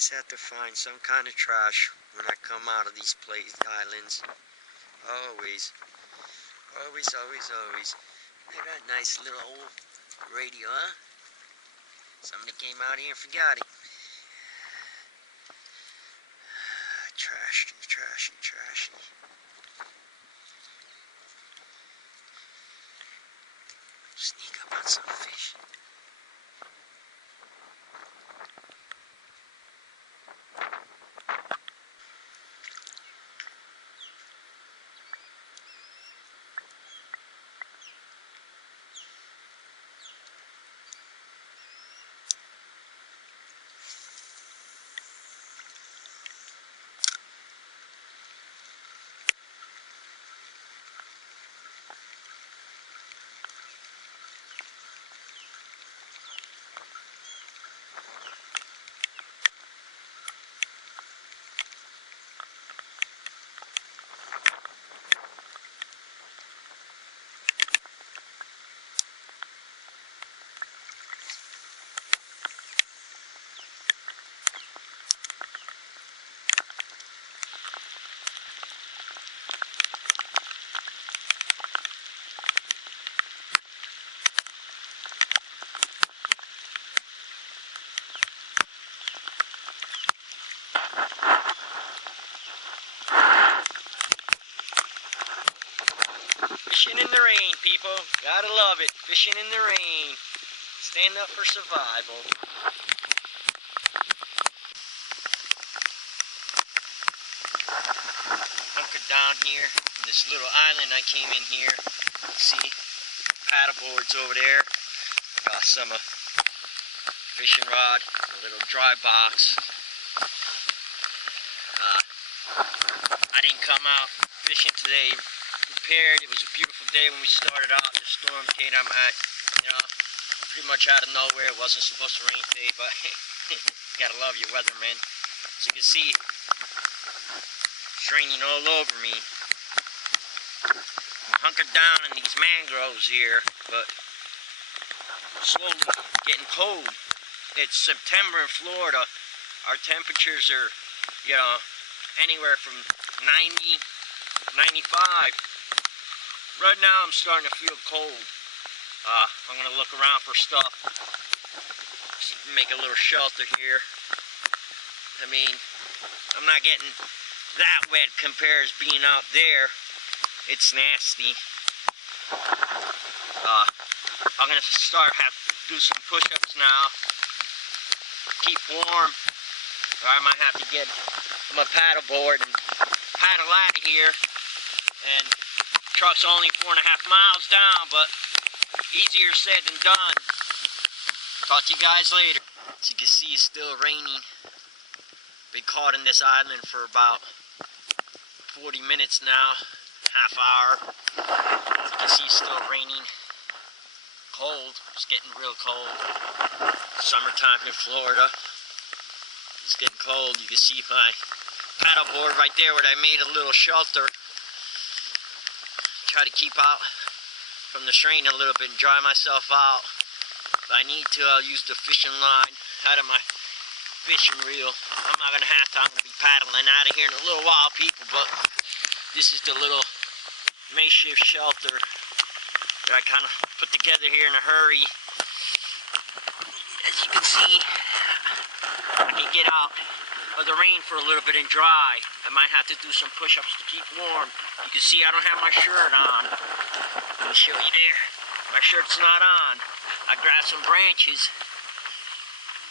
always have to find some kind of trash when I come out of these islands. Always. Always, always, always. Look at that nice little old radio, huh? Somebody came out here and forgot it. Trashy, trashy, trashy. Sneak up on some fish. Fishing in the rain, people. Gotta love it. Fishing in the rain. Stand up for survival. Hunkered down here in this little island I came in here. See, paddleboards over there. Got some fishing rod, a little dry box. I didn't come out fishing today prepared. It was a beautiful day when we started out. The storm came out, pretty much out of nowhere. It wasn't supposed to rain today, but gotta love your weatherman. As you can see, it's raining all over me. I'm hunkered down in these mangroves here, but slowly getting cold. It's September in Florida. Our temperatures are, anywhere from 90, 95. Right now I'm starting to feel cold. I'm gonna look around for stuff. Make a little shelter here. I mean, I'm not getting that wet compared to being out there. It's nasty. I'm gonna have to do some push-ups now. Keep warm. Or I might have to get my paddleboard and paddle out of here. And the truck's only 4.5 miles down, but easier said than done. Talk to you guys later. As you can see, it's still raining. Been caught in this island for about 40 minutes now, half hour. As you can see, it's still raining. Cold. It's getting real cold. Summertime in Florida. It's getting cold. You can see my paddleboard right there where I made a little shelter. Try to keep out from the strain a little bit and dry myself out. If I need to, I'll use the fishing line out of my fishing reel. I'm not going to have to. I'm going to be paddling out of here in a little while, people, but this is the little makeshift shelter that I kind of put together here in a hurry. As you can see, I can get out of the rain for a little bit and dry. I might have to do some push-ups to keep warm. You can see I don't have my shirt on. Let me show you there. My shirt's not on. I grabbed some branches.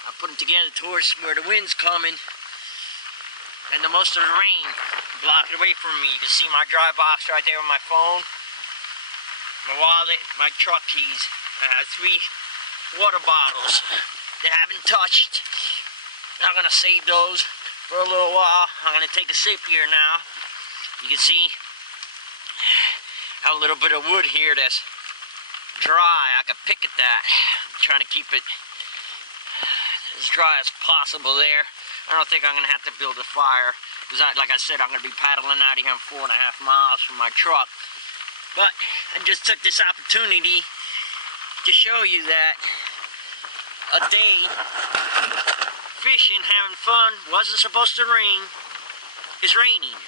I put them together towards where the wind's coming. And the most of the rain blocked it away from me. You can see my dry box right there with my phone, my wallet, my truck keys. I have 3 water bottles that I haven't touched. I'm gonna save those for a little while. I'm gonna take a sip here now. You can see I have a little bit of wood here that's dry. I can pick at that. I'm trying to keep it as dry as possible there. I don't think I'm gonna have to build a fire because, like I said, I'm gonna be paddling out of here. I'm 4.5 miles from my truck. But I just took this opportunity to show you that a day fishing, having fun. Wasn't supposed to rain. It's raining.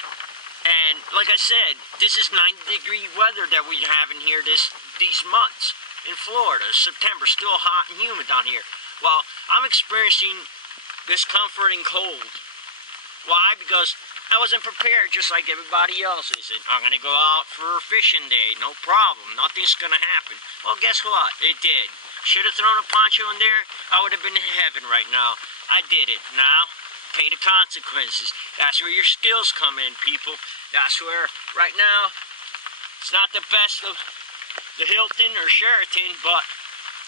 And like I said, this is 90-degree weather that we're having here these months in Florida. September, still hot and humid down here. Well, I'm experiencing discomfort and cold. Why? Because I wasn't prepared just like everybody else is. And I'm going to go out for a fishing day, no problem. Nothing's going to happen. Well, guess what? It did. Should have thrown a poncho in there. I would have been in heaven right now. I did it. Now, pay the consequences. That's where your skills come in, people. That's where, right now, it's not the best of the Hilton or Sheraton, but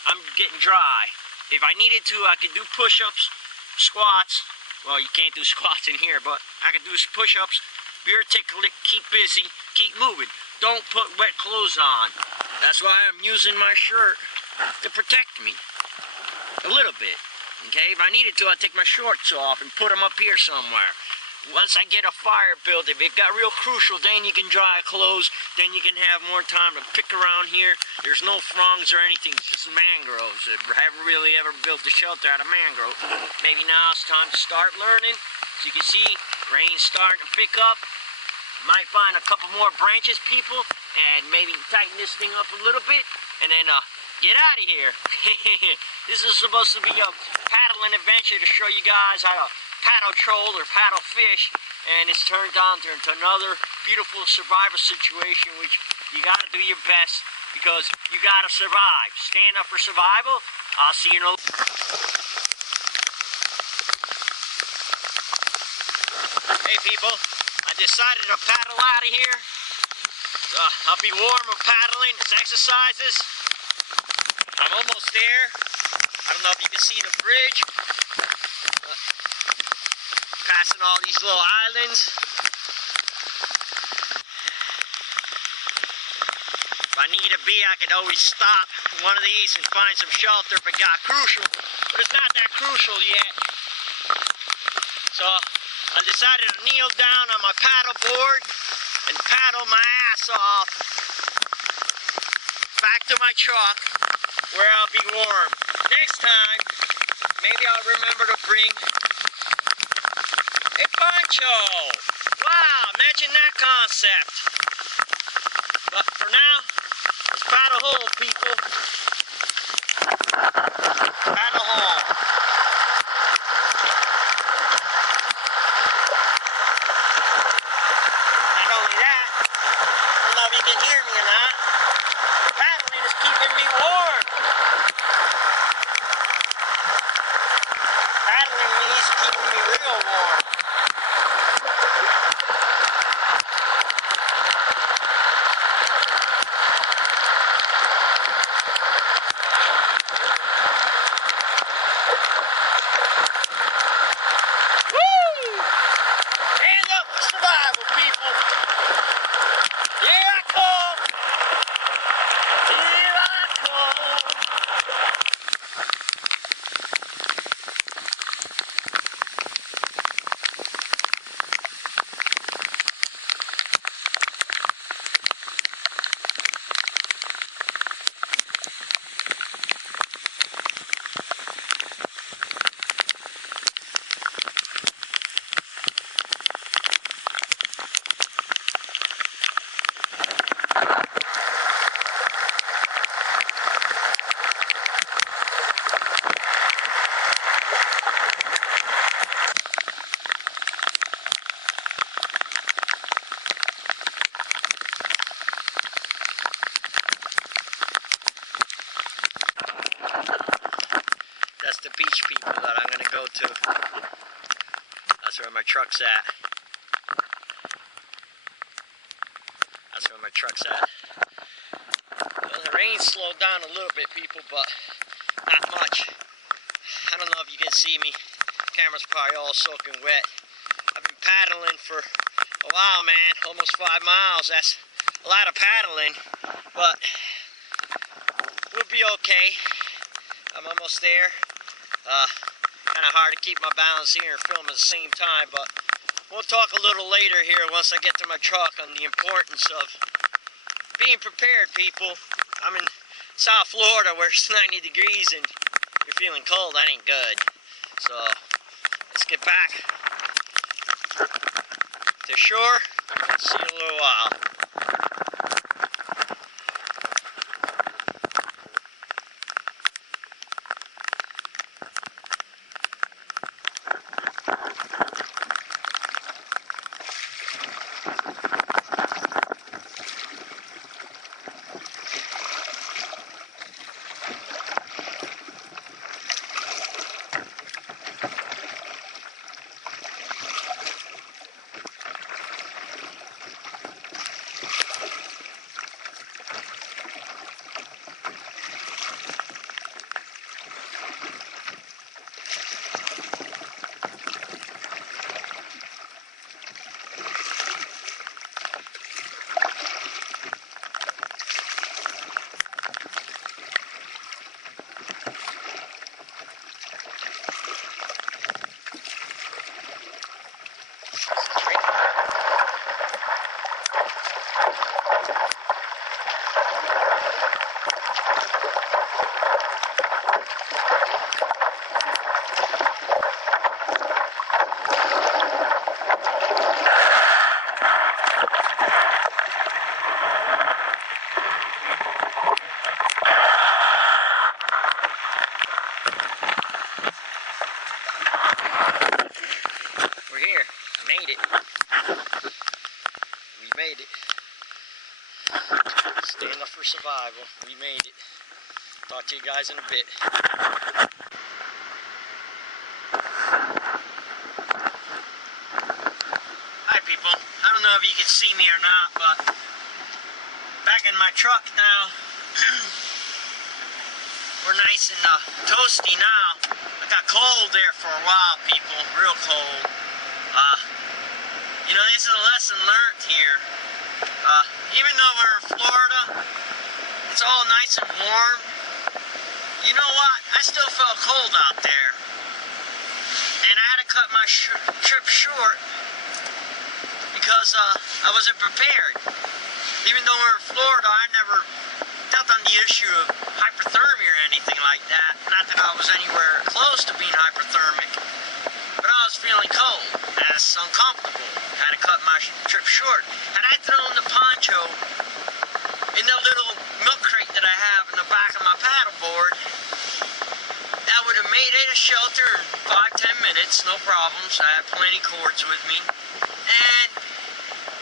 I'm getting dry. If I needed to, I could do push-ups, squats. Well, you can't do squats in here, but I could do push-ups, beer tickle it, keep busy, keep moving. Don't put wet clothes on. That's why I'm using my shirt to protect me a little bit. Okay, if I needed to, I'd take my shorts off and put them up here somewhere. Once I get a fire built, if it got real crucial, then you can dry clothes, then you can have more time to pick around here. There's no fronds or anything, it's just mangroves. I haven't really ever built a shelter out of mangrove. Maybe now it's time to start learning. As you can see, rain's starting to pick up. Might find a couple more branches, people, and maybe tighten this thing up a little bit, and then get out of here. This is supposed to be a paddling adventure to show you guys how to paddle troll or paddle fish, and it's turned on into another beautiful survival situation, which you got to do your best because you got to survive. Stand up for survival. I'll see you in a Hey people, I decided to paddle out of here. I'll be warm with paddling. It's exercises. I'm almost there. I don't know if you can see the bridge. Passing all these little islands. If I need to be, I could always stop one of these and find some shelter if it got crucial. But it's not that crucial yet. So I decided to kneel down on my paddleboard and paddle my ass off back to my truck where I'll be warm. Next time, maybe I'll remember to bring a poncho. Wow, imagine that concept. But for now, let's paddle home, people. Paddle home. Not only that, I don't know if you can hear me or not, paddling is keeping me warm. Paddling means keeping me real warm. That's the beach, people, that I'm going to go to. That's where my truck's at. That's where my truck's at. Well, the rain slowed down a little bit, people, but not much. I don't know if you can see me. Camera's probably all soaking wet. I've been paddling for a while, man. Almost 5 miles. That's a lot of paddling, but we'll be okay. I'm almost there. Kind of hard to keep my balance here and film at the same time, but we'll talk a little later here once I get to my truck on the importance of being prepared, people. I'm in South Florida where it's 90 degrees and you're feeling cold. That ain't good. So let's get back to shore. See you in a little while. Made it. Stand up for survival. We made it. Talk to you guys in a bit. Hi people. I don't know if you can see me or not, but back in my truck now. We're nice and toasty now. I got cold there for a while, people. Real cold. You know, this is a lesson learned here. Even though we're in Florida, it's all nice and warm. You know what? I still felt cold out there. And I had to cut my trip short because I wasn't prepared. Even though we're in Florida, I never dealt on the issue of hypothermia or anything like that. Not that I was anywhere close to being hypothermic. But I was feeling cold, and it's uncomfortable. I had to cut my trip short. Had I thrown the poncho in the little milk crate that I have in the back of my paddleboard, that would have made it a shelter in 5-10 minutes, no problems. I had plenty cords with me. And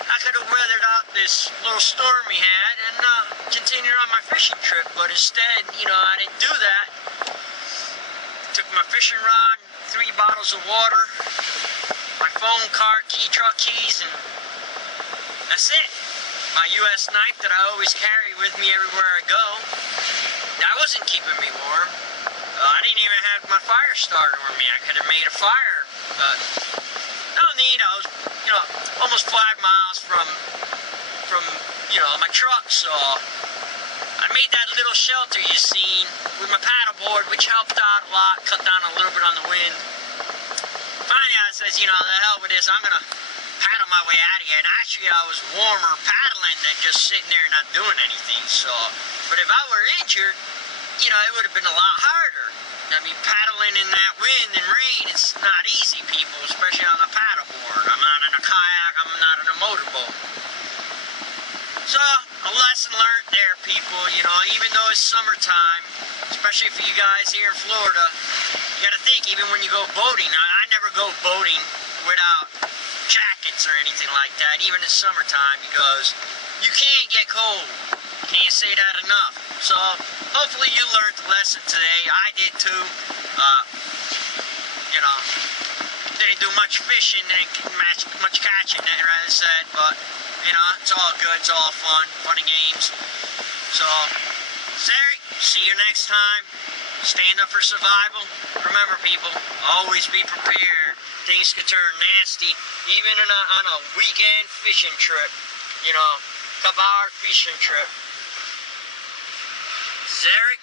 I could have weathered out this little storm we had and continued on my fishing trip. But instead, you know, I didn't do that. Took my fishing rod, 3 bottles of water, my phone, car key, truck keys, and that's it. My U.S. knife that I always carry with me everywhere I go. That wasn't keeping me warm. I didn't even have my fire starter with me. I could have made a fire, but no need. I was, you know, almost 5 miles from you know, my truck, so I made that little shelter you seen with my paddleboard, which helped out a lot, cut down a little bit on the wind. Finally, I says, you know, the hell with this, I'm gonna paddle my way out of here. And actually, I was warmer paddling than just sitting there and not doing anything. So, but if I were injured, you know, it would have been a lot harder. I mean, paddling in that wind and rain, it's not easy, people, especially on a paddleboard. I'm not in a kayak, I'm not in a motorboat. So, a lesson learned there, people, you know, even though it's summertime, especially for you guys here in Florida, you gotta think, even when you go boating, I never go boating without jackets or anything like that, even in summertime, because you can't get cold. Can't say that enough. So, hopefully you learned the lesson today. I did too. You know, didn't do much fishing, didn't much catching, rather said, but you know, it's all good, it's all fun and games. So, Sarah, see you next time. Stand up for survival. Remember, people, always be prepared. Things could turn nasty, even on a weekend fishing trip. You know, couple-hour fishing trip. Zarek,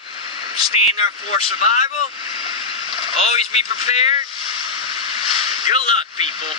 stand up for survival. Always be prepared. Good luck, people.